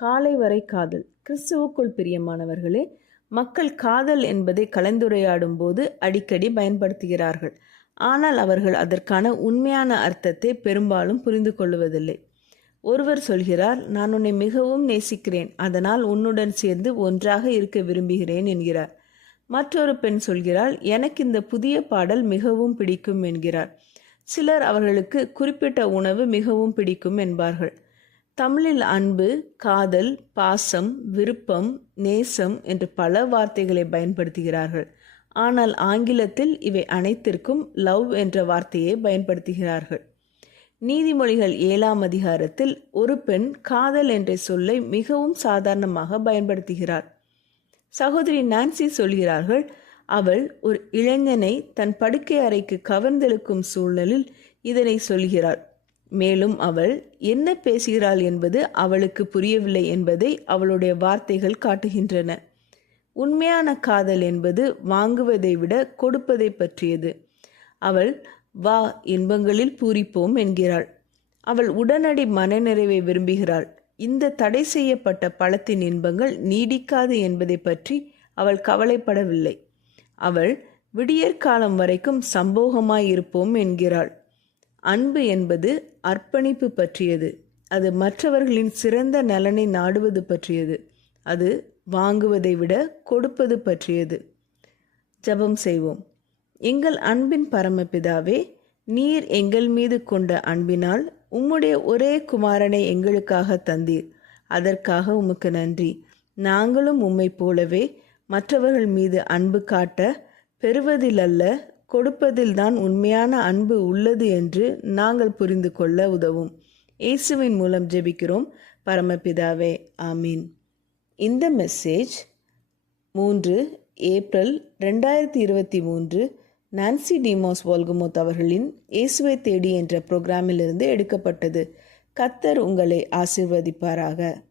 காலை வரை காதல். கிறிஸ்துவுக்குள் பிரியமானவர்களே, மக்கள் காதல் என்பதை கலந்துரையாடும் போது அடிக்கடி பயன்படுத்துகிறார்கள். ஆனால் அவர்கள் அதற்கான உண்மையான அர்த்தத்தை பெரும்பாலும் புரிந்து கொள்வதில்லை. ஒருவர் சொல்கிறார், நான் உன்னை மிகவும் நேசிக்கிறேன், அதனால் உன்னுடன் சேர்ந்து ஒன்றாக இருக்க விரும்புகிறேன் என்கிறார். மற்றொரு பெண் சொல்கிறாள், எனக்கு இந்த புதிய பாடல் மிகவும் பிடிக்கும் என்கிறார். சிலர் அவர்களுக்கு குறிப்பிட்ட உணவு மிகவும் பிடிக்கும் என்பார்கள். தமிழில் அன்பு, காதல், பாசம், விருப்பம், நேசம் என்று பல வார்த்தைகளை பயன்படுத்துகிறார்கள். ஆனால் ஆங்கிலத்தில் இவை அனைத்திற்கும் லவ் என்ற வார்த்தையை பயன்படுத்துகிறார்கள். நீதிமொழிகள் 7ஆம் அதிகாரத்தில் ஒரு பெண் காதல் என்ற சொல்லை மிகவும் சாதாரணமாக பயன்படுத்துகிறார். சகோதரி நான்சி சொல்கிறார்கள், அவள் ஒரு இளைஞனை தன் படுக்கை அறைக்கு கவர்ந்தெழுக்கும் சூழலில் இதனை சொல்கிறாள். மேலும் அவள் என்ன பேசுகிறாள் என்பது அவளுக்கு புரியவில்லை என்பதை அவளுடைய வார்த்தைகள் காட்டுகின்றன. உண்மையான காதல் என்பது வாங்குவதை விட கொடுப்பதை பற்றியது. அவள் வா இன்பங்களில் பூரிப்போம் என்கிறாள். அவள் உடனடி மனநிறைவை விரும்புகிறாள். இந்த தடை செய்யப்பட்ட பழத்தின் இன்பங்கள் நீடிக்காது என்பதை பற்றி அவள் கவலைப்படவில்லை. அவள் விடியற்காலம் வரைக்கும் சம்போகமாயிருப்போம் என்கிறாள். அன்பு என்பது அர்ப்பணிப்பு பற்றியது. அது மற்றவர்களின் சிறந்த நலனை நாடுவது பற்றியது. அது வாங்குவதை விட கொடுப்பது பற்றியது. ஜெபம் செய்வோம். எங்கள் அன்பின் பரமபிதாவே, நீர் எங்கள் மீது கொண்ட அன்பினால் உம்முடைய ஒரே குமாரனை எங்களுக்காக தந்தீர். அதற்காக உமக்கு நன்றி. நாங்களும் உம்மை போலவே மற்றவர்கள் மீது அன்பு காட்ட பெறுவதில் அல்ல, கொடுப்பதில்தான் உண்மையான அன்பு உள்ளது என்று நாங்கள் புரிந்து கொள்ள உதவும். இயேசுவின் மூலம் ஜெபிக்கிறோம் பரமபிதாவே, ஆமீன். இந்த மெசேஜ் 3 ஏப்ரல் 2023 நான்சி டிமோஸ் வால்கமோத் அவர்களின் இயேசுவை தேடி என்ற புரோகிராமிலிருந்து எடுக்கப்பட்டது. கர்த்தர் உங்களை ஆசீர்வதிப்பாராக.